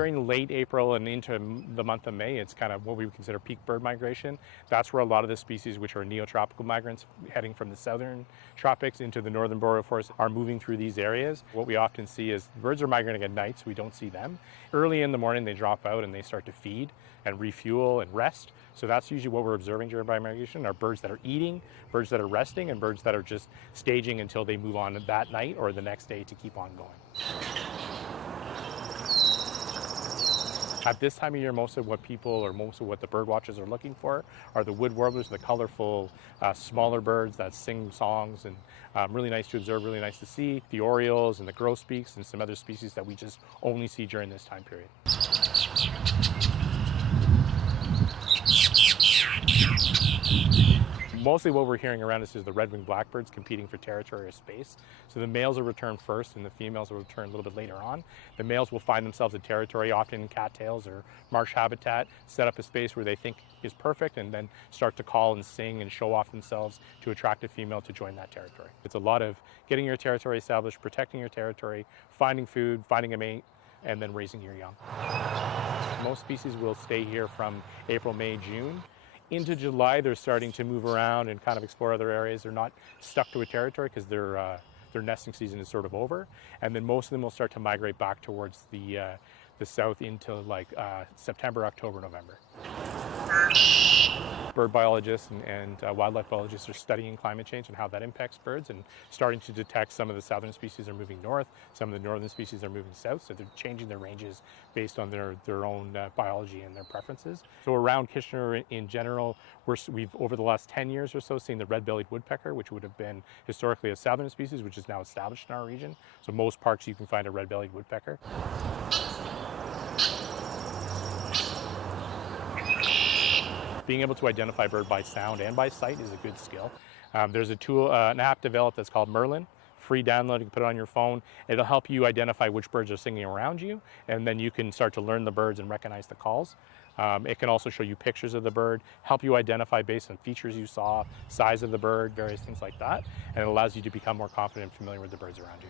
During late April and into the month of May, it's kind of what we would consider peak bird migration. That's where a lot of the species, which are neotropical migrants heading from the southern tropics into the northern boreal forest, are moving through these areas. What we often see is birds are migrating at night, so we don't see them. Early in the morning, they drop out and they start to feed and refuel and rest. So that's usually what we're observing during bird migration, are birds that are eating, birds that are resting, and birds that are just staging until they move on that night or the next day to keep on going. At this time of year, most of what the bird watchers are looking for are the wood warblers, the colorful, smaller birds that sing songs, and really nice to observe, really nice to see. The orioles and the grosbeaks and some other species that we just only see during this time period. Mostly what we're hearing around us is the red-winged blackbirds competing for territory or space. So the males will return first and the females will return a little bit later on. The males will find themselves a territory, often in cattails or marsh habitat, set up a space where they think is perfect, and then start to call and sing and show off themselves to attract a female to join that territory. It's a lot of getting your territory established, protecting your territory, finding food, finding a mate, and then raising your young. Most species will stay here from April, May, June. Into July, they're starting to move around and kind of explore other areas. They're not stuck to a territory because their nesting season is sort of over. And then most of them will start to migrate back towards the south into like September, October, November. Bird biologists and wildlife biologists are studying climate change and how that impacts birds, and starting to detect some of the southern species are moving north, some of the northern species are moving south, so they're changing their ranges based on their own biology and their preferences. So around Kitchener in general, we've over the last 10 years or so seen the red-bellied woodpecker, which would have been historically a southern species, which is now established in our region. So most parks you can find a red-bellied woodpecker. Being able to identify bird by sound and by sight is a good skill. There's a tool, an app developed that's called Merlin. Free download, you can put it on your phone. It'll help you identify which birds are singing around you, and then you can start to learn the birds and recognize the calls. It can also show you pictures of the bird, help you identify based on features you saw, size of the bird, various things like that, and it allows you to become more confident and familiar with the birds around you.